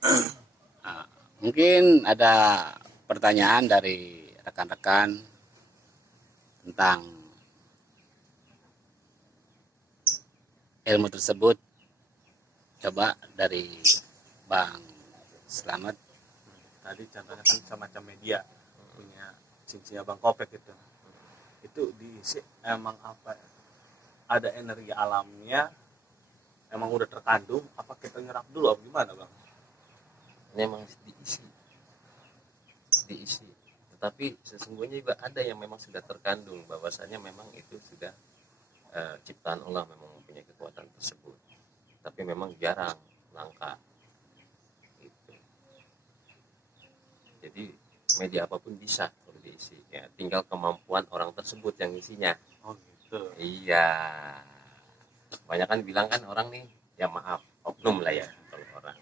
Nah, mungkin ada pertanyaan dari rekan-rekan tentang ilmu tersebut. Coba dari Bang Selamat. Tadi contohnya kan semacam media punya cincinnya Bang Kopek itu diisi emang apa, ada energi alamnya emang udah terkandung apa kita nyerap dulu apa gimana Bang? Memang diisi, tetapi sesungguhnya juga ada yang memang sudah terkandung bahwasanya memang itu sudah ciptaan Allah, memang mempunyai kekuatan tersebut, tapi memang jarang, langka itu. Jadi media apapun bisa kalau diisi ya, tinggal kemampuan orang tersebut yang isinya. Oh gitu. Iya, banyak kan bilang kan orang nih, ya maaf, oknum lah ya, kalau orang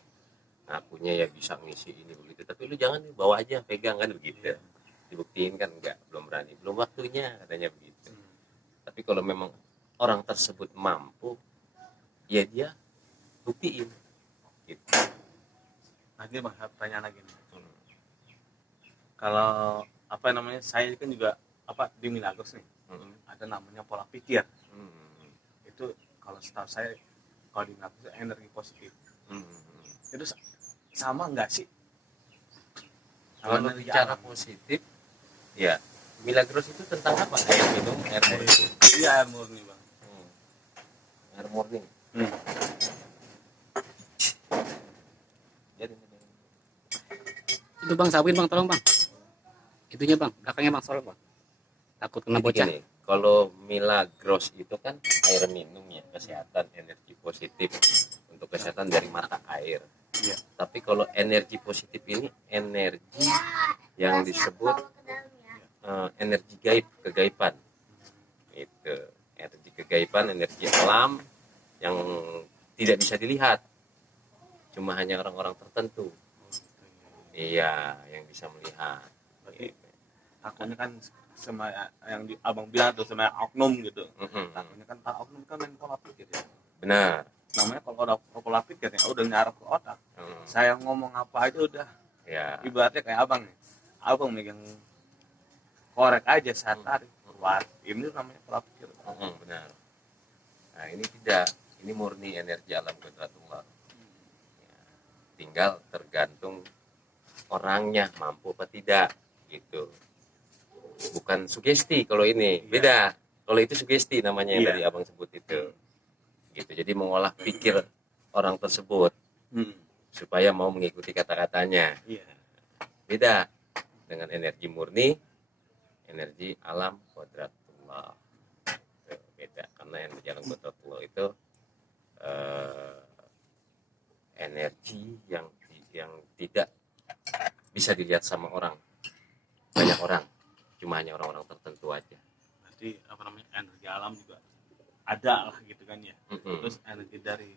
ngakunya ya bisa ngisi ini begitu, tapi lu jangan nih, bawa aja, pegang kan begitu. Dibuktiin kan enggak, belum berani, belum waktunya katanya begitu. Tapi kalau memang orang tersebut mampu, ya dia buktiin gitu. Nah ini Bang, pertanyaan lagi nih. Kalau apa namanya, saya kan juga apa di Milagros nih, ada namanya pola pikir. Itu kalau setahu saya kalau di Milagros itu energi positif. Itu sama nggak sih? Kalau bicara positif, ya Milagros itu tentang apa? Air minum, air murni. Iya, air murni Bang. Air murni. Itu Bang, sabuin Bang, tolong Bang. Itunya Bang, belakangnya Bang, sorot Bang. Takut kena bocah. Gini, kalau Milagros itu kan air minum ya, kesehatan, energi positif untuk kesehatan dari mata air. Iya. Tapi kalau energi positif ini energi yang disebut energi gaib, kegaiban. Itu energi kegaiban, energi alam yang tidak bisa dilihat. Cuma hanya orang-orang tertentu. Iya, yang bisa melihat. Berarti takutnya kan sama yang di abang bilang tuh, sama oknum gitu. Takutnya kan para oknum kan main pola pikir ya. Benar. Namanya kalau udah pola pikir ya udah nyarap ke otak. Saya ngomong apa aja udah. Ya. Ibaratnya kayak abang nih. Abang megang korek aja saya tarik keluar. Ini namanya pola pikir. Benar. Nah ini tidak. Ini murni energi alam Qudratullah. Ya. Tinggal tergantung orangnya mampu apa tidak gitu. Bukan sugesti kalau ini, beda. Kalau itu sugesti namanya yang tadi abang sebut itu. Gitu. Jadi mengolah pikir orang tersebut supaya mau mengikuti kata-katanya. Beda dengan energi murni, energi alam Qudratullah. Beda, karena energi alam Qudratullah itu energi yang tidak bisa dilihat sama orang, banyak orang, cuma hanya orang-orang tertentu aja. Berarti apa namanya, energi alam juga ada lah gitu kan ya. Terus energi dari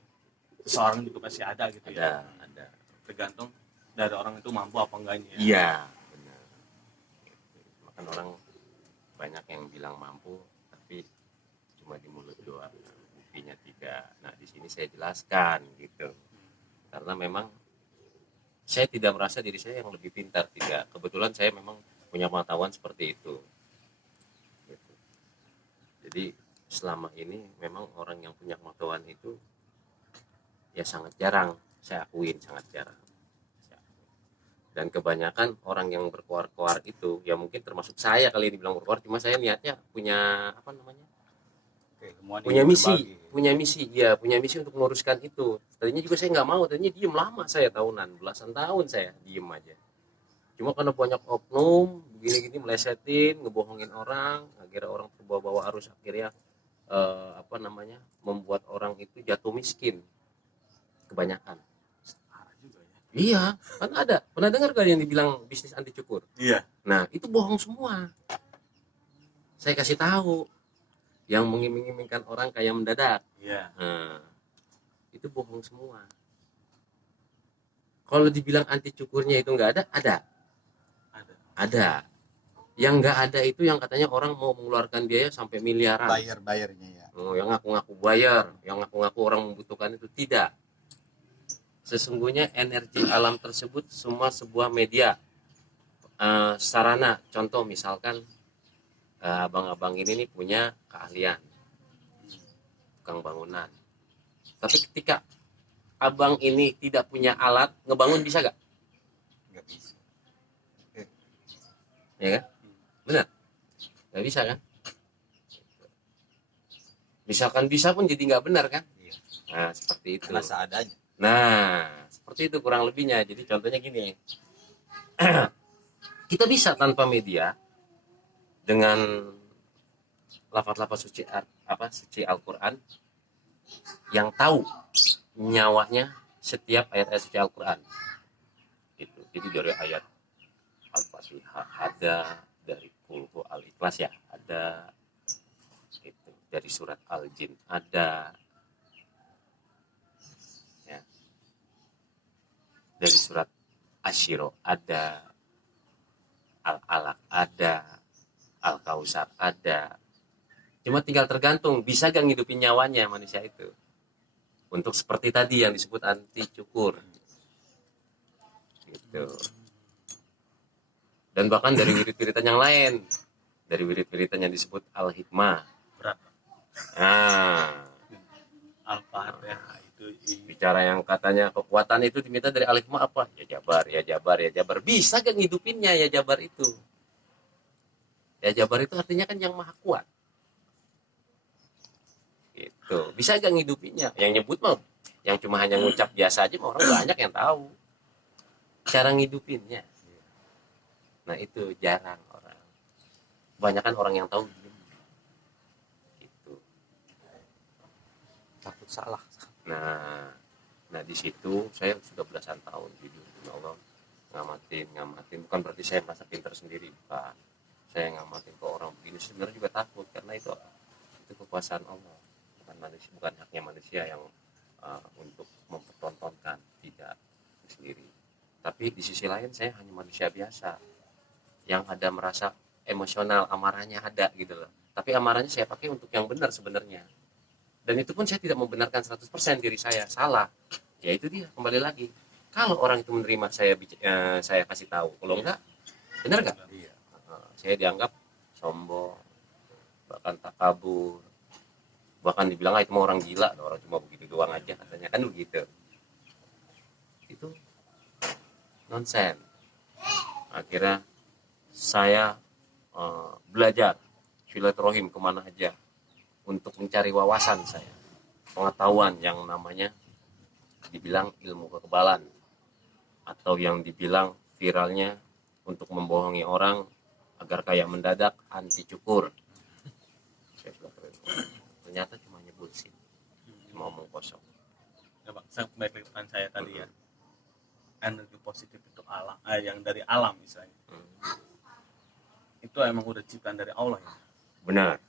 seseorang juga pasti ada gitu. Ada. Tergantung dari orang itu mampu apa enggaknya. Iya, benar. Makan orang banyak yang bilang mampu, tapi cuma di mulut doang, buktinya tidak. Nah di sini saya jelaskan gitu, karena memang saya tidak merasa diri saya yang lebih pintar, tidak. Kebetulan saya memang punya pengetahuan seperti itu. Gitu. Jadi selama ini memang orang yang punya pengetahuan itu ya sangat jarang, saya akuin sangat jarang. Dan kebanyakan orang yang berkoar-koar itu, ya mungkin termasuk saya kali ini bilang berkoar, cuma saya niatnya punya apa namanya? Punya misi untuk meluruskan itu. Tadinya juga saya nggak mau, tadinya diem lama saya, tahunan, belasan tahun saya diem aja. Cuma karena banyak oknum begini-gini melesetin, ngebohongin orang, akhirnya orang terbawa-bawa arus, akhirnya membuat orang itu jatuh miskin kebanyakan. Iya, kan ada. Pernah dengar kalian yang dibilang bisnis anti cukur? Iya. Nah, itu bohong semua. Saya kasih tahu. Yang mengiming-imingkan orang kaya mendadak. Iya. Nah, itu bohong semua. Kalau dibilang anti cukurnya itu nggak ada, ada. Ada. Yang nggak ada itu yang katanya orang mau mengeluarkan biaya sampai miliaran. Bayarnya ya. Oh, yang ngaku-ngaku bayar, yang ngaku-ngaku orang membutuhkan itu tidak. sesungguhnya energi alam tersebut semua sebuah media, sarana. Contoh misalkan abang-abang ini nih punya keahlian tukang bangunan, tapi ketika abang ini tidak punya alat ngebangun, bisa gak? Nggak bisa. Ya kan? Benar? Gak bisa kan? Misalkan bisa pun jadi nggak benar kan? Iya. Nah seperti itu. Karena seadanya. Nah seperti itu kurang lebihnya. Jadi contohnya gini, kita bisa tanpa media dengan lafaz-lafaz suci Al-Quran yang tahu nyawanya setiap ayat-ayat suci Al-Quran. Itu. Jadi dari ayat Al-Fatihah ada, dari Qul Al-Ikhlas ya ada, itu dari surat Al-Jin ada, ya. Dari surat Asyiro ada, Al-Alaq ada, Al-Kausar ada. Cuma tinggal tergantung bisa gak ngidupin nyawanya manusia itu untuk seperti tadi yang disebut anti cukur gitu. Dan bahkan dari wirid-wiridan yang lain, dari wirid-wiridan yang disebut Al-Hikmah. Berat. Nah, Al-Fatihah itu bicara yang katanya kekuatan itu diminta dari Al-Hikmah apa? Ya Jabar, ya Jabar, ya Jabar. Bisa gak ngidupinnya ya Jabar itu? Ya Jabar itu artinya kan yang maha kuat. Gitu. Bisa gak ngidupinnya? Yang nyebut mah yang cuma hanya ngucap biasa aja, orang banyak yang tahu cara ngidupinnya. Nah itu jarang orang. Kebanyakan orang yang tahu gitu. takut salah. Nah di situ saya sudah belasan tahun jujur, ya Allah, ngamatin. Bukan berarti saya merasa pintar sendiri, bukan. Saya ngamatin ke orang begini sebenarnya juga takut, karena itu kekuasaan Allah, bukan haknya manusia yang untuk mempertontonkan, tidak sendiri. Tapi di sisi lain saya hanya manusia biasa yang ada merasa emosional, amarahnya ada gitu loh. Tapi amarahnya saya pakai untuk yang benar sebenarnya. Dan itu pun saya tidak membenarkan 100% diri saya salah. Ya itu dia, kembali lagi. Kalau orang itu menerima saya kasih tahu, kalau enggak, benar enggak? Iya. Saya dianggap sombong, bahkan takabur, bahkan dibilang itu mah orang gila, orang cuma begitu doang aja katanya, kan begitu. Itu nonsen. Akhirnya saya belajar silaturahim kemana aja untuk mencari wawasan saya, pengetahuan yang namanya dibilang ilmu kekebalan, atau yang dibilang viralnya untuk membohongi orang agar kaya mendadak, anti cukur. Ternyata cuma bullshit, cuma omong kosong. Ya Bang, saya kembali ke pertanyaan saya tadi ya. Energi positif itu alam, yang dari alam misalnya. Itu emang udah ciptaan dari Allah ya. Benar.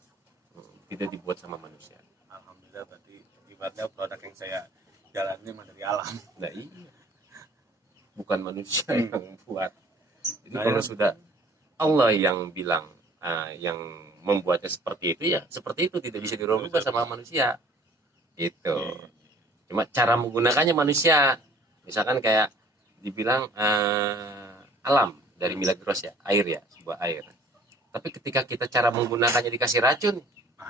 Tidak dibuat sama manusia. Alhamdulillah, berarti ibaratnya produk yang saya jalani emang dari alam. Nah iya. Bukan manusia yang buat. Jadi Nah, kalau ya. sudah Allah yang bilang, yang membuatnya seperti itu, ya seperti itu, tidak bisa dirubah sama manusia. Itu. Cuma cara menggunakannya manusia. Misalkan kayak dibilang alam dari Milagros ya, air ya, sebuah air. Tapi ketika kita cara menggunakannya dikasih racun,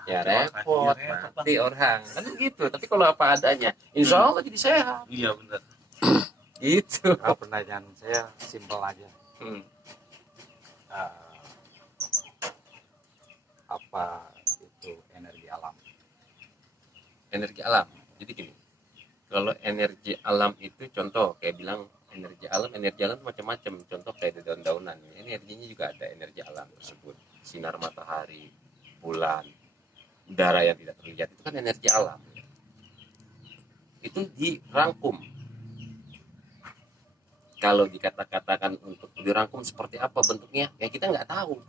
ya repot, mati orang. Kan gitu. Tapi kalau apa adanya, insya Allah jadi sehat. Iya benar. Gitu. Nah, pertanyaan saya simpel aja. Apa itu energi alam? Energi alam. Jadi gini, kalau energi alam itu contoh kayak bilang energi alam macam-macam. Contoh kayak daun-daunan, energinya juga ada energi alam tersebut. Sinar matahari, bulan, udara yang tidak terlihat, itu kan energi alam. Itu dirangkum. Kalau dikatakan untuk dirangkum seperti apa bentuknya, ya kita nggak tahu.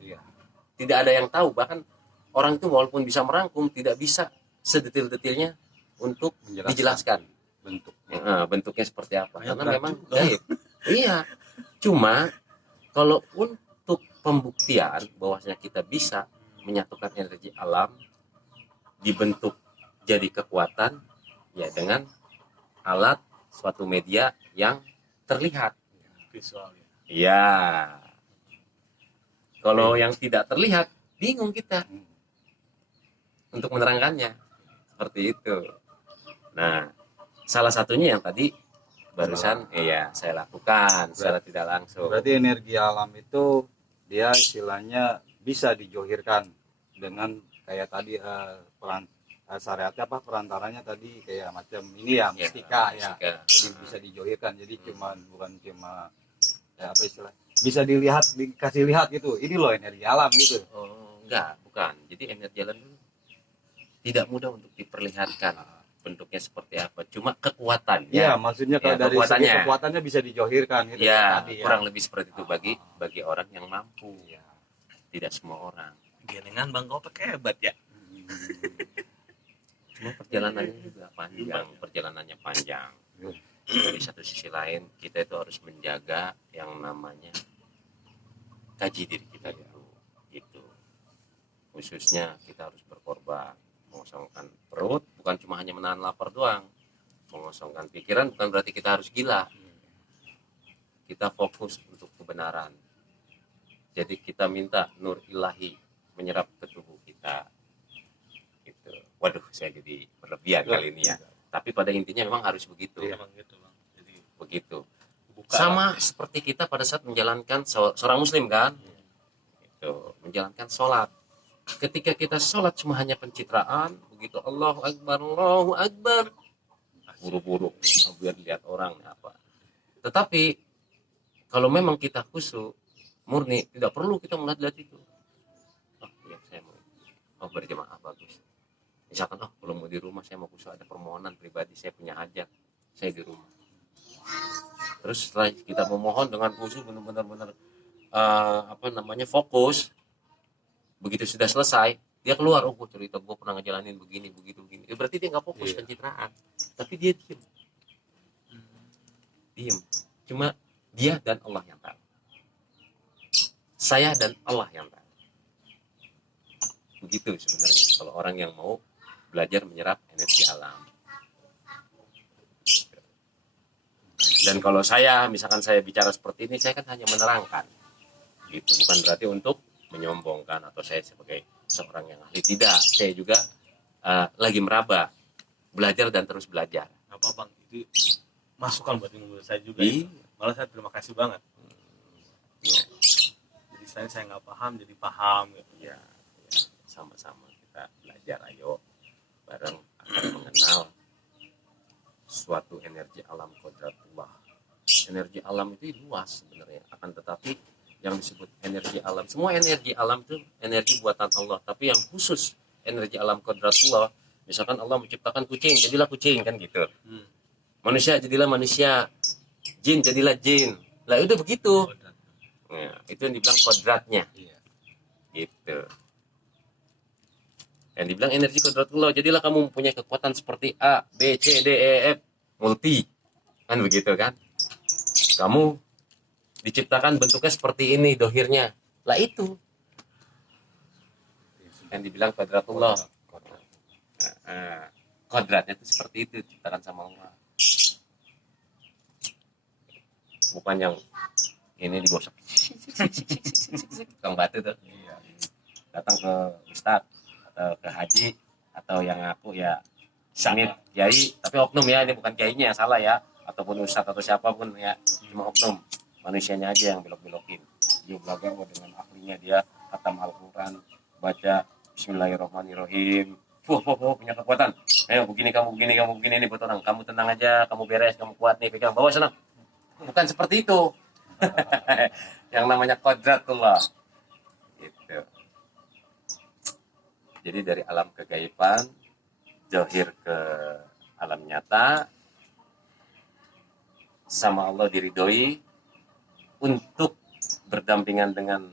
Tidak ada yang tahu. Bahkan orang itu walaupun bisa merangkum, tidak bisa sedetail-detailnya untuk dijelaskan bentuknya seperti apa, karena memang gaib. Iya, cuma kalau untuk pembuktian bahwasanya kita bisa menyatukan energi alam dibentuk jadi kekuatan, ya dengan alat suatu media yang terlihat. Visual ya. Iya. Kalau yang tidak terlihat, bingung kita untuk menerangkannya. Seperti itu. Nah, salah satunya yang tadi barusan saya lakukan secara tidak langsung. Berarti energi alam itu dia istilahnya bisa dijohirkan dengan kayak tadi syariatnya apa perantaranya tadi kayak macam ini ya mistika ya. Jadi bisa dijohirkan. Jadi bukan cuma ya apa istilah bisa dilihat dikasih lihat gitu. Ini loh energi alam gitu. Oh, enggak, bukan. Jadi energi alam itu tidak mudah untuk diperlihatkan bentuknya seperti apa. Cuma kekuatannya. Iya, maksudnya kalau dari segi kekuatannya bisa dijohirkan gitu. Ya, tadi, kurang lebih seperti itu bagi orang yang mampu. Ya. Tidak semua orang. Gelengan Bang Kopek hebat ya. Cuma perjalanannya juga panjang. Di satu sisi lain kita itu harus menjaga yang namanya kaji diri kita dulu gitu. Khususnya kita harus berkorban, mengosongkan perut, bukan cuma hanya menahan lapar doang. Mengosongkan pikiran bukan berarti kita harus gila. Kita fokus untuk kebenaran. Jadi kita minta nur ilahi menyerap ke tubuh kita. Gitu. Waduh, saya jadi berlebihan kali ini ya. Tapi pada intinya memang harus begitu. Iya, Bang, gitu, Bang. Jadi Begitu. buka Sama seperti kita pada saat menjalankan seorang muslim kan. Gitu. Menjalankan sholat. Ketika kita sholat cuma hanya pencitraan, begitu Allahu Akbar, buru-buru biar lihat orang apa. Tetapi kalau memang kita khusyuk, murni, tidak perlu kita melihat itu. Oh iya, saya mau berjamaah bagus. Misalkan belum mau di rumah, saya mau khusyuk, ada permohonan pribadi, saya punya hajat, saya di rumah. Terus setelah kita memohon dengan khusyuk benar-benar fokus. Begitu sudah selesai, dia keluar, gue cerita gue pernah ngejalanin begini. Berarti dia nggak fokus pencitraan, tapi dia diem. Cuma dia dan Allah yang tahu. Saya dan Allah yang tahu. Begitu sebenarnya kalau orang yang mau belajar menyerap energi alam. Dan kalau misalkan saya bicara seperti ini, saya kan hanya menerangkan. Gitu, bukan berarti untuk menyombongkan atau saya sebagai seorang yang ahli, tidak. Saya juga lagi meraba, belajar dan terus belajar. apa Bang, itu masukan buat menurut saya juga. Malah saya terima kasih banget. Jadi saya nggak paham jadi paham gitu. Ya, sama-sama kita belajar, ayo bareng akan mengenal suatu energi alam kodratullah. Energi alam itu luas sebenarnya, akan tetapi yang disebut energi alam, semua energi alam itu energi buatan Allah, tapi yang khusus energi alam kodratullah, misalkan Allah menciptakan kucing, jadilah kucing kan gitu. Manusia jadilah manusia, jin jadilah jin. Lah itu begitu. Nah, itu yang dibilang kodratnya. Gitu. Yang dibilang energi kodratullah, jadilah kamu mempunyai kekuatan seperti A, B, C, D, E, F, multi. Kan begitu kan? Kamu diciptakan bentuknya seperti ini, dohirnya. Lah itu yang dibilang kodratullah. Kodratnya itu seperti itu, diciptakan sama Allah. Bukan yang ini digosok tukang batu tuh. Datang ke ustadz atau ke haji atau yang ngaku ya sangit kiai, tapi oknum ya, ini bukan kiainya yang salah ya, ataupun ustadz atau siapapun ya, cuma oknum, manusianya aja yang belok-belokin. Dia belajar dengan ahlinya, dia khatam Al-Quran, baca Bismillahirrahmanirrahim, punya kekuatan. Ayo begini kamu ini buat orang, kamu tenang aja, kamu beres, kamu kuat nih, pegang bawa sana. Bukan seperti itu. Yang namanya kodratullah gitu. Jadi dari alam kegaiban zahir ke alam nyata, sama Allah diridhoi untuk berdampingan dengan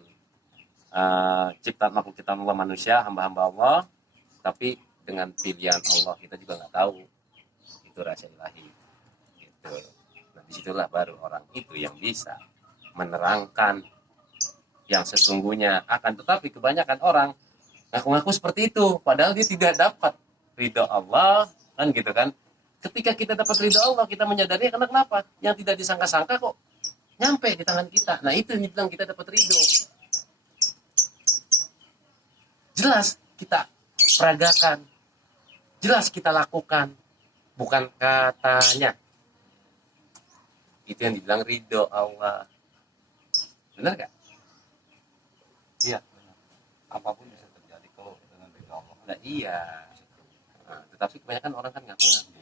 makhluk ciptaan Allah, manusia, hamba-hamba Allah, tapi dengan pilihan Allah. Kita juga nggak tahu, itu rahasia ilahi gitu. Nah, disitulah baru orang itu yang bisa menerangkan yang sesungguhnya. Akan tetapi kebanyakan orang ngaku-ngaku seperti itu, padahal dia tidak dapat ridho Allah, kan gitu kan. ketika kita dapat ridho Allah, kita menyadari karena kenapa? Yang tidak disangka-sangka kok nyampe di tangan kita. Nah itu yang dibilang kita dapat ridho. Jelas kita peragakan, jelas kita lakukan, bukan katanya. Itu yang dibilang ridho Allah. Benar gak? Iya, benar. Apapun bisa terjadi kalau dengan ridho Allah. Nah iya. Nah, tetapi kebanyakan orang kan ngaku-ngaku.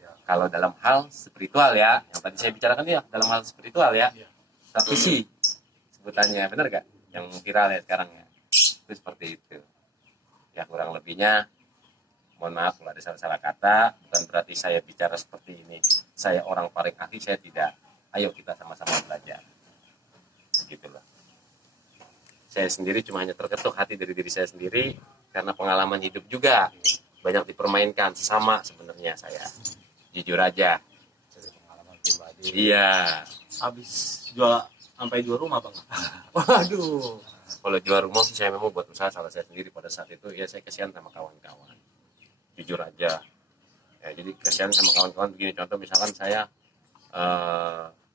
Ya. Kalau dalam hal spiritual ya, yang tadi saya bicarakan ya, dalam hal spiritual ya. Tapi sih sebutannya benar gak? Yang viral ya sekarang ya. Itu seperti itu. Ya kurang lebihnya, mohon maaf kalau ada salah-salah kata, bukan berarti saya bicara seperti ini. Saya orang paling ahli, saya tidak. Ayo kita sama-sama belajar. Begitulah. Saya sendiri cuma hanya terketuk hati dari diri saya sendiri karena pengalaman hidup juga banyak dipermainkan sama sebenarnya saya. Jujur aja. Dari pengalaman pribadi. Iya. Habis sampai jual rumah bang. Waduh. Kalau jual rumah sih saya memang buat usaha salah saya sendiri pada saat itu ya saya kasihan sama kawan-kawan. Jujur aja. Ya, jadi kasihan sama kawan-kawan begini contoh misalkan saya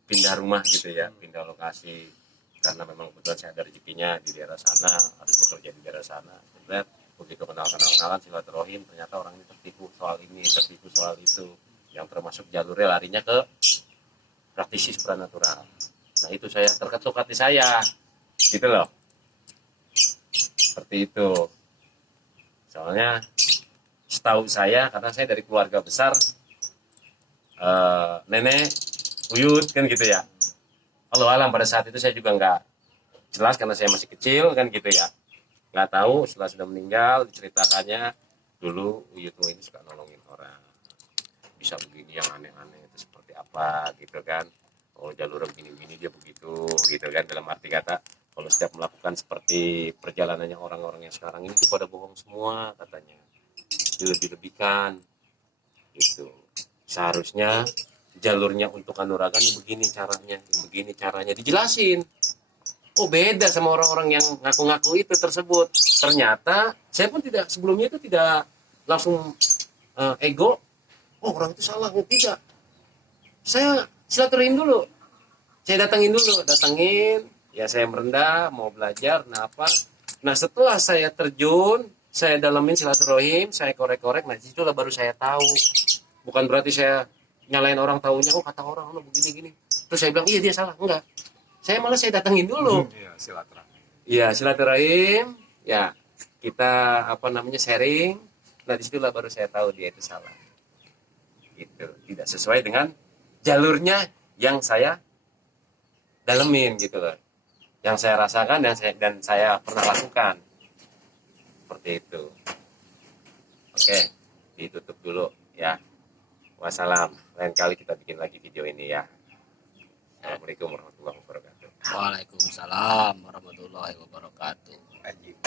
pindah rumah gitu ya, pindah lokasi karena memang kebetulan saya ada rezekinya di daerah sana, harus bekerja di daerah sana. Lihat begitu kenalan silaturahim ternyata orang ini tertipu soal ini, tertipu soal itu, yang termasuk jalurnya larinya ke praktisi supranatural. Nah itu saya terketuk hati saya, gitu loh. Seperti itu. Soalnya setahu saya karena saya dari keluarga besar, nenek, buyut kan gitu ya. Allah alam pada saat itu saya juga nggak jelas karena saya masih kecil kan gitu ya. Nggak tahu setelah sudah meninggal diceritakannya dulu buyutmu ini suka nolongin orang. Bisa begini yang aneh-aneh itu seperti apa gitu kan. Oh jalur begini-begini dia begitu gitu kan dalam arti kata kalau setiap melakukan seperti perjalanannya orang-orang yang sekarang ini itu pada bohong semua katanya. Dilebih-lebihkan gitu. Seharusnya jalurnya untuk kanuragan begini caranya dijelasin. Oh beda sama orang-orang yang ngaku-ngaku itu tersebut. Ternyata saya pun tidak sebelumnya itu tidak langsung ego. Oh orang itu salah, oh tidak. Saya silaturahim dulu. Saya datangin, ya saya merendah, mau belajar, nah apa. Nah setelah saya terjun, saya dalamin silaturahim, saya korek-korek, nah disitulah baru saya tahu. Bukan berarti saya nyalain orang taunya, oh kata orang lo begini-gini. Terus saya bilang, iya dia salah, enggak. Saya malah saya datangin dulu. Iya, silaturahmi. Iya silaturahim, ya kita sharing. Nah disitulah baru saya tahu dia itu salah. Gitu, tidak sesuai dengan jalurnya yang saya dalemin gitu loh, yang saya rasakan dan saya pernah lakukan seperti itu. Oke, ditutup dulu ya. Wassalam. Lain kali kita bikin lagi video ini ya. Assalamualaikum warahmatullahi wabarakatuh. Waalaikumsalam warahmatullahi wabarakatuh. Wajib.